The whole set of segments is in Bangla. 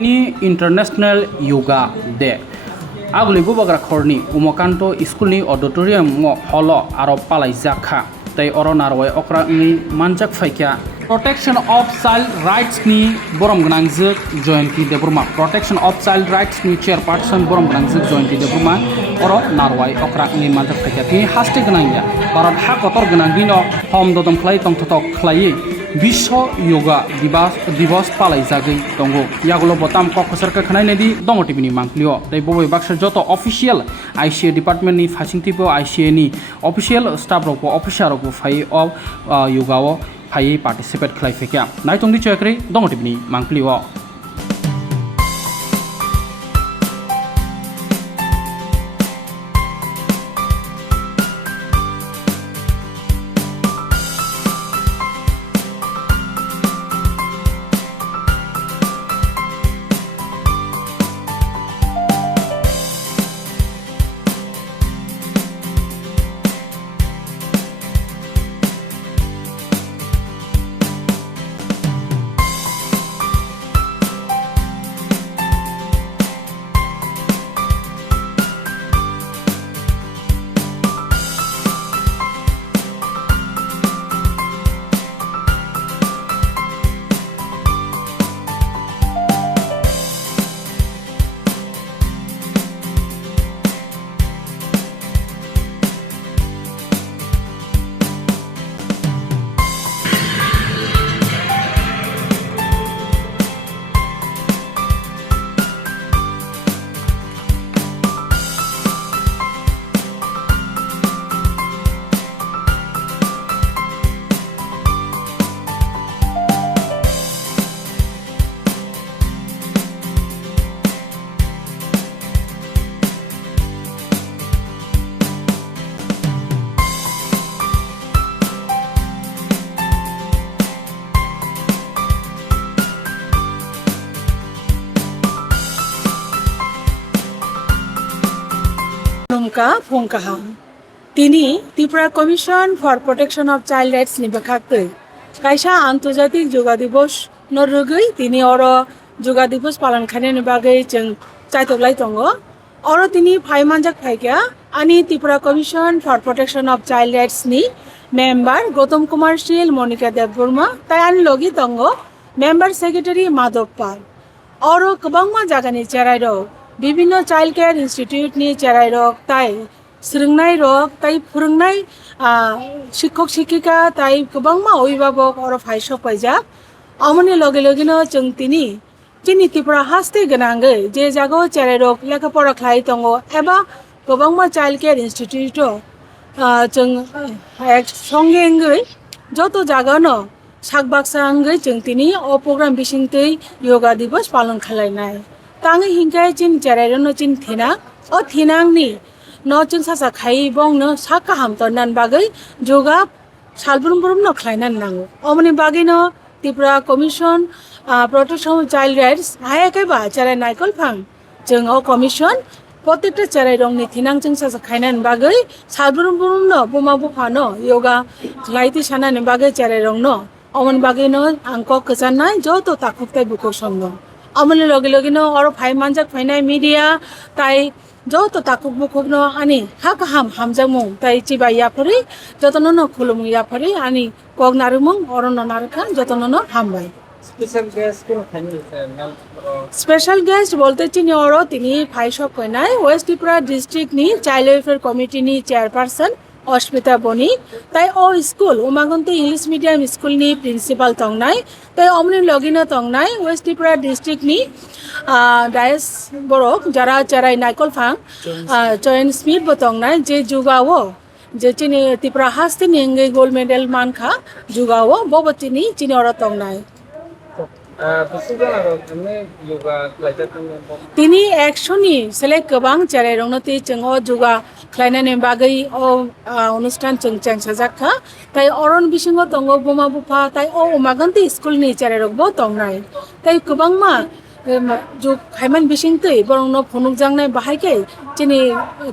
ni International Yoga Day. Aguli bubagra khorni umokanto school ni auditorium ngo holo aro palai jakha tei oro narwai okra ni manjak faikya protection of child rights ni borom gnangjak Joyanti Deburma protection of child rights ni chairperson borom gnangjak Joyanti Deburma oro narwai okra ni manjak faikya ti haste gnangya barat ha kotor gnangbi no hom dodom khlai tongtotok khlai বিশ্ব yoga দিবস পালাই জাগৈ দঙ্গো ইয়াগুলো বতাম কক্সরকা খানাই নেদি দঙ্গ টিভিনি মাংলিও তাই ববই বাক্সের যত অফিসিয়াল আইসিএ ডিপার্টমেন্ট নি ফাইসিংটিপো আইসিএ নি অফিসিয়াল স্টাফ রকো অফিসার রকো ফাই অফ yogaও ফাই পার্টিসিপেট খাই ফেকিয়া নাইতংদি চয়করি দঙ্গ টিভিনি মাংলিও Phongkaham. Tini Tripura Commission for Protection of Child Rights ni bakhaktoi. Kaisa Antarjatik Yoga Dibos norugui tini oro Yoga Dibos palan khane ni bagai jeng chaitoklai tongo. Oro tini phai manjak phaikya ani Tripura Commission for Protection of Child Rights ni member Gautam Kumar Shil Monica Deburma tai ani logi tongo member secretary Madhav Pal. Oro kabangma jagani cherai ro বিভিন্ন child care institute ni cherai rok tai srungnai rok tai phurungnai শিক্ষক শিক্ষিকা tai kobangma অভিভাবক oro phaisok paijak amoni loge loge no chung tini Tripura haste ganangei je jago cherai rok lekapora khlai tongo eba kobangma child care institute chung ek songe engei joto jaga no sakbaksa angei chung tini o program bisingtei yoga divos palon khlainai tangi hingkai chin cherai no chin thina o thinang ni no chin sasa khai bong no saka hamton nan bagai yoga salbrum brum no khlainan nango omni bagai no Tripura Commission Protection of Child Rights haya kai ba cherai naikol phang jeng o commission প্রত্যেকটা চেরাই রং নি থিনাং जों সাসা খাইনান বাগৈ salbrum brum no buma bufa no yoga khlaiti sanani bagai cherai rong no omon bagai no angko kecannai joto takuktai bukok songno amoni loge loge no oro phai manjak phainai media tai joto takuk bukok no ani hakaham hamjamung tai chiba yapori jotono no khulumung yapori ani kog narumung oro no narkha jotono no hambai special guest বলতে চিনি ওরো তিনি ফাইসব কইনাই ওয়েস্ট ত্রিপুরা ডিস্ট্রিক্ট নি চাইল্ড ওয়েলফেয়ার কমিটি নি চেয়ারপারসন অস্মিতা বনি তাই ও স্কুল উমাগন্তি ইংলিশ মিডিয়াম স্কুল নি প্রিন্সিপাল তংনাই তাই অমনি লগিনা তংনাই ওয়েস্ট ত্রিপুরা ডিস্ট্রিক্ট নি ডায়েস বরক যারা চেরাই নাইকল ফাং জয়েন স্মিথ বো তংনাই যে যুগাও যে চিনি ত্রিপুরা হাস্তে নিঙ্গে গোল্ড মেডেল মানখা যুগাও বব চিনি চিনি ওরা তংনাই তিনি 100 ni select kobang cherai rong no ti chungo yoga khlainani bagai o অনুষ্ঠান chungchang sajakha tai oron bisingo tongo boma bufa tai o umaganti school ni cherai rok bo tongnai tai kobangma juk khaiman bisingtei borong no phunuk jangnai bahaikai chini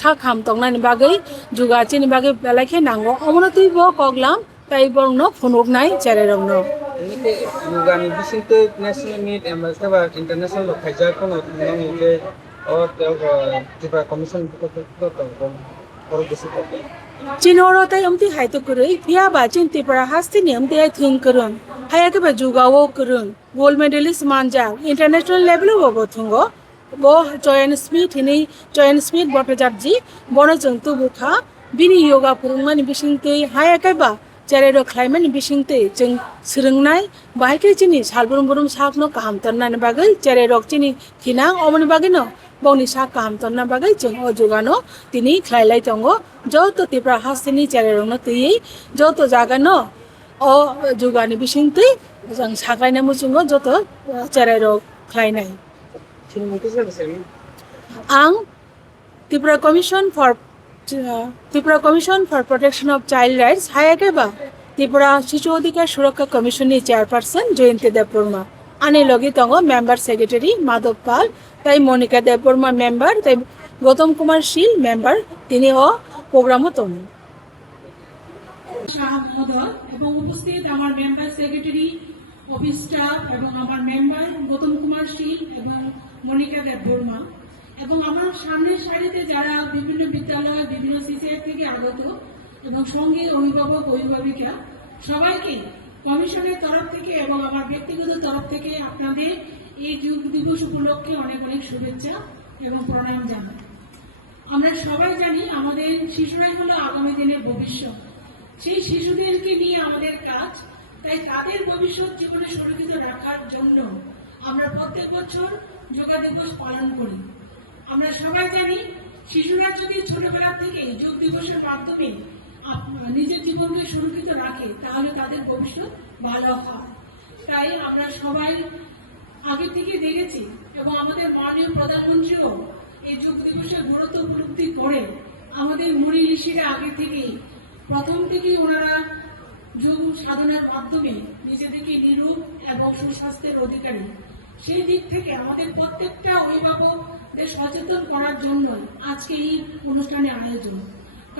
sa kham tongnani bagai yoga chini bagai belakhe nango omonotui bo koglam tai borong no phunuk nai cherai rong no yoga ni bisinte national meet ambassador international khaja kono nang je or the commission to or besi Chinoro tay umti hai to kurui pia ba chin tipra hasti ni umti hai thung kurun haya ke ba jugawo kurun gold medalist manja international level wo bo thungo bo Joyan Smith Bhattacharya bono jung tu bukha bini yoga purungmani bisingte haya ke ba cherero climate bisingte jung srungnai bahai ke chini salburum burum sakno kaham tarna ne bagai cherero chini khinang omoni bagai no boni sak kaham tarna bagai jung o jugano tini khlailai tongo joto tipra hastini cherero no tui joto jaga no o jugani bisingte jang saklaina muchungo joto cherero khlainai chin muti se besi ang Tripura Commission for Protection of Child Rights hayake ba Tripura Shishu Adhikar Surakha Commission ni chairperson Jayanti Debbarma ani logi tongo member secretary Madhav Pal tai Monica Debbarma member tai Gautam Kumar Shil member tini o program tongo এবং উপস্থিত আমার মেম্বার সেক্রেটারি অফিস স্টাফ এবং আমার মেম্বার গৌতম কুমার শীল এবং মনিকা দেববর্মা এবং আমার সামনের সারিতে যারা বিভিন্ন বিদ্যালয় বিভিন্ন সিসিআই থেকে আগত এবং সঙ্গে অভিভাবক অভিভাবিকা সবাইকে কমিশনের তরফ থেকে এবং আমার ব্যক্তিগত তরফ থেকে আপনাদের এই যোগ দিবস উপলক্ষে অনেক অনেক শুভেচ্ছা এবং প্রণাম জানাই। আমরা সবাই জানি আমাদের শিশুরাই হলো আগামী দিনের ভবিষ্যৎ, সেই শিশুদেরকে নিয়ে আমাদের কাজ, তাই তাদের ভবিষ্যৎ জীবনে সুরক্ষিত রাখার জন্য আমরা প্রত্যেক বছর যোগা দিবস পালন করি। আমরা সবাই জানি শিশুরা যদি ছোটবেলা থেকে যোগ দিবসের মাধ্যমে নিজের জীবনকে সুরক্ষিত রাখে তাহলে তাদের ভবিষ্যৎ ভালো হয়। তাই আমরা সবাই আগে থেকে দেখেছি এবং আমাদের মাননীয় প্রধানমন্ত্রীও এই যোগ দিবসের গুরুত্ব উপলব্ধি করে আমাদের মুনি ঋষিরা আগে থেকেই প্রথম থেকেই ওনারা যোগ সাধনার মাধ্যমে নিজেদেরকে নিরোগ এবং সুস্বাস্থ্যের অধিকারী, সেই দিক থেকে আমাদের প্রত্যেকটা অভিভাবকদের সচেতন করার জন্য আজকে এই অনুষ্ঠানের আয়োজন।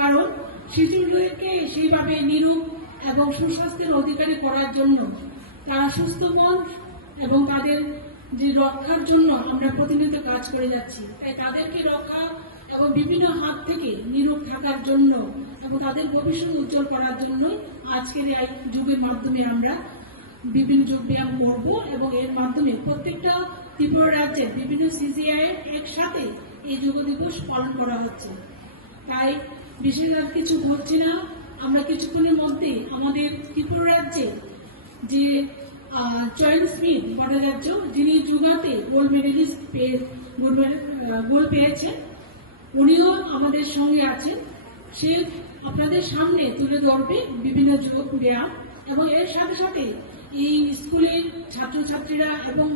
কারণ শিশুদেরকে সেইভাবে নিরোগ এবং সুস্বাস্থ্যের অধিকারী করার জন্য তারা সুস্থ মন এবং তাদের যে রক্ষার জন্য আমরা প্রতিনিয়ত কাজ করে যাচ্ছি, তাই তাদেরকে রক্ষা এবং বিভিন্ন হাত থেকে নিরোগ থাকার জন্য এবং তাদের ভবিষ্যৎ উজ্জ্বল করার জন্য আজকের এই যুগের মাধ্যমে আমরা বিভিন্ন যোগ ব্যায়াম করব এবং এর মাধ্যমে প্রত্যেকটা ত্রিপুরা রাজ্যের বিভিন্ন সিজিআই একসাথে এই যোগ দিবস পালন করা হচ্ছে। তাই বিশেষ আর কিছু বলছি না, আমরা কিছুক্ষণের মধ্যে আমাদের ত্রিপুরা রাজ্যে যে জয়েন্ট স্মিথ ভট্টাচার্য যিনি যোগাতে গোল্ড মেডেলিস্ট গোল্ড পেয়েছেন, উনিও আমাদের সঙ্গে আছেন। সে আপনাদের সামনে তুলে ধরবে বিভিন্ন যোগ ব্যায়াম এবং এর সাথে সাথে এই স্কুলের ছাত্রছাত্রীরা এবং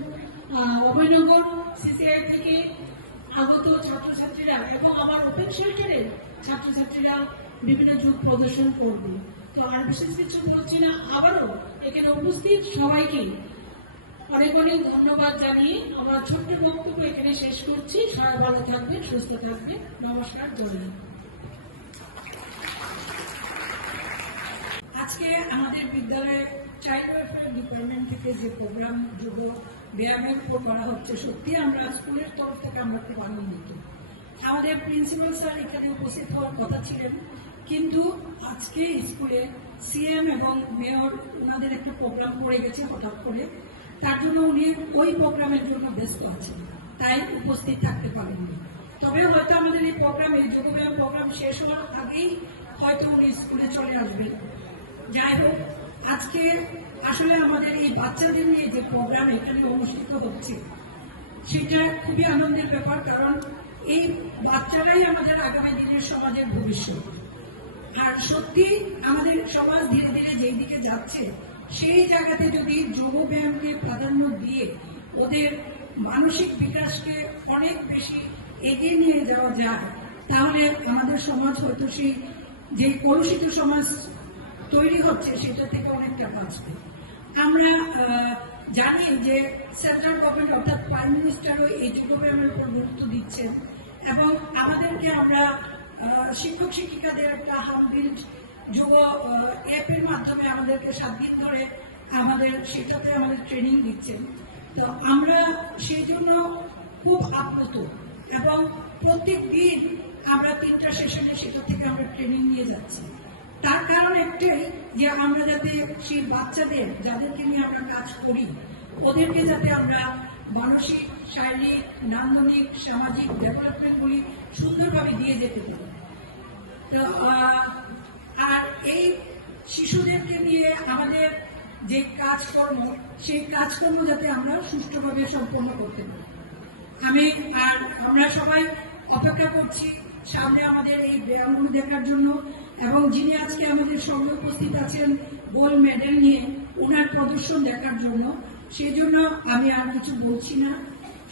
অভয়নগর সিসিআই থেকে আগত ছাত্রছাত্রীরা এবং আমার ওপেন শেল্টারের ছাত্রছাত্রীরা বিভিন্ন যোগ প্রদর্শন করবে। তো আর বিশেষ কিছু বলছি না, আবারও এখানে উপস্থিত সবাইকে অনেক অনেক ধন্যবাদ জানিয়ে আমার ছোট্ট বক্তব্য এখানে শেষ করছি। সবাই ভালো থাকবেন, সুস্থ থাকবেন। নমস্কার, জয় হিন্দ। আজকে আমাদের বিদ্যালয়ে চাইল্ড ওয়েলফেয়ার ডিপার্টমেন্ট থেকে যে প্রোগ্রাম যোগ ব্যায়ামের উপর করা হচ্ছে, সত্যি আমরা স্কুলের তরফ থেকে আমরা খুব আনন্দিত। আমাদের প্রিন্সিপাল স্যার এখানে উপস্থিত হওয়ার কথা ছিলেন, কিন্তু আজকে স্কুলে সিএম এবং মেয়র ওনাদের একটা প্রোগ্রাম পড়ে গেছে হঠাৎ করে, তার জন্য উনি ওই প্রোগ্রামের জন্য ব্যস্ত আছেন, তাই উপস্থিত থাকতে পারেননি। তবে হয়তো আমাদের এই প্রোগ্রামে যোগব্যায়াম প্রোগ্রাম শেষ হওয়ার আগেই হয়তো উনি স্কুলে চলে আসবেন। যাই হোক, আজকে আসলে আমাদের এই বাচ্চাদের নিয়ে যে প্রোগ্রাম এখানে অনুষ্ঠিত হচ্ছে সেটা খুবই আনন্দের ব্যাপার, কারণ এই বাচ্চারাই আমাদের আগামী দিনের সমাজের ভবিষ্যৎ। আর সত্যি আমাদের সমাজ ধীরে ধীরে যেই দিকে যাচ্ছে, সেই জায়গাতে যদি যোগব্যায়ামকে প্রাধান্য দিয়ে ওদের মানসিক বিকাশকে অনেক বেশি এগিয়ে নিয়ে যাওয়া যায়, তাহলে আমাদের সমাজ হয়তো সেই যে কলুষিত সমাজ তৈরি হচ্ছে সেটা থেকে অনেকটা বাঁচবে। আমরা জানি যে সেন্ট্রাল গভর্নমেন্ট অর্থাৎ প্রাইম মিনিস্টারও এই যোগব্যায়ামের উপর গুরুত্ব দিচ্ছেন এবং আমাদেরকে আমরা শিক্ষক শিক্ষিকাদের একটা হামবিল্ড যোগ অ্যাপের মাধ্যমে আমাদেরকে 7 দিন ধরে আমাদের সেটাতে আমাদের ট্রেনিং দিচ্ছেন। তো আমরা সেই জন্য খুব আপ্লুত এবং প্রত্যেক দিন আমরা 3টা সেশনে সেটা থেকে আমরা ট্রেনিং নিয়ে যাচ্ছি। তার কারণ একটাই যে আমরা যাতে সেই বাচ্চাদের যাদেরকে নিয়ে আমরা কাজ করি ওদেরকে যাতে আমরা মানসিক, শারীরিক, নান্দনিক, সামাজিক ডেভেলপমেন্টগুলি সুন্দরভাবে দিয়ে যেতে পারি। তো আর এই শিশুদেরকে নিয়ে আমাদের যে কাজকর্ম সেই কাজকর্ম যাতে আমরা সুষ্ঠুভাবে সম্পন্ন করতে পারি। আমরা সবাই অপেক্ষা করছি সামনে আমাদের এই ব্যায়ামগুলো দেখার জন্য, এবং যিনি আজকে আমাদের সঙ্গে উপস্থিত আছেন গোল্ড মেডেল নিয়ে ওনার প্রদর্শন দেখার জন্য। সেই জন্য আমি আর কিছু বলছি না,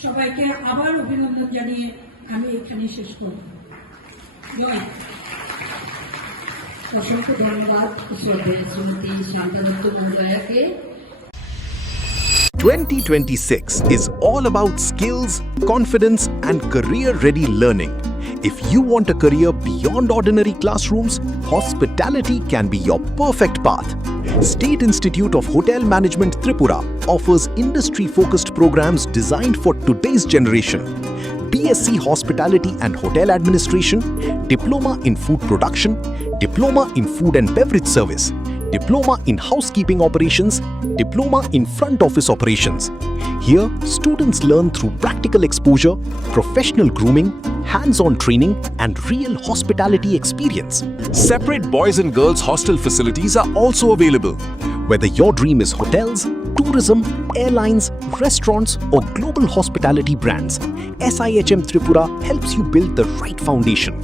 সবাইকে আবার অভিনন্দন জানিয়ে আমি এখানে শেষ করব। জয়। অসংখ্য ধন্যবাদ শ্রদ্ধেয় Shrimati Shanta Dutta মহোদয়াকে। 2026 is all about skills, confidence, and career-ready learning. If you want a career beyond ordinary classrooms, hospitality can be your perfect path. State Institute of Hotel Management Tripura offers industry-focused programs designed for today's generation. BSc Hospitality and Hotel Administration, Diploma in Food Production, Diploma in Food and Beverage Service, Diploma in Housekeeping Operations, Diploma in Front Office Operations. Here, students learn through practical exposure, professional grooming, hands-on training, and real hospitality experience. Separate boys and girls hostel facilities are also available. Whether your dream is hotels, tourism, airlines, restaurants, or global hospitality brands, SIHM Tripura helps you build the right foundation.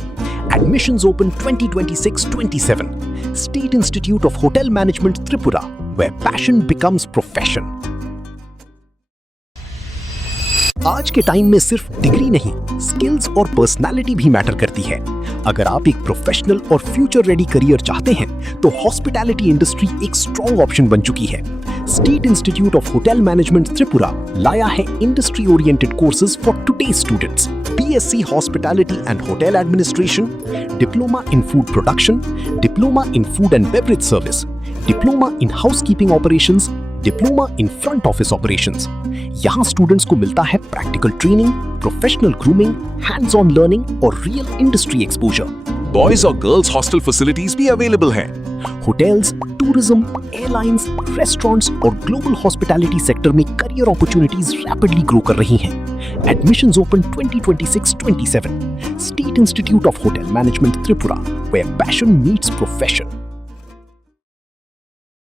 Admissions open 2026-27. State Institute of Hotel Management Tripura, where passion becomes profession. आज के टाइम में सिर्फ डिग्री नहीं, स्किल्स और पर्सनालिटी भी मैटर करती है। अगर आप एक प्रोफेशनल और फ्यूचर रेडी करियर चाहते हैं, तो हॉस्पिटैलिटी इंडस्ट्री एक स्ट्रॉन्ग ऑप्शन बन चुकी है। State institute of hotel management Tripura लाया है industry oriented courses for today's students. BSc Hospitality and Hotel Administration, Diploma in Food Production, Diploma in Food and Beverage Service, Diploma in Housekeeping Operations, Diploma in Front Office Operations. यहाँ स्टूडेंट्स को मिलता है practical training, professional grooming, hands on learning और real industry exposure. Boys or girls hostel facilities भी available हैं। होटल्स, टूरिज्म, एयरलाइंस, रेस्टोरेंट्स और ग्लोबल हॉस्पिटैलिटी सेक्टर में करियर अपॉर्चुनिटीज रैपिडली ग्रो कर रही हैं। Admissions open 2026-27. State Institute of Hotel Management Tripura, where passion meets profession.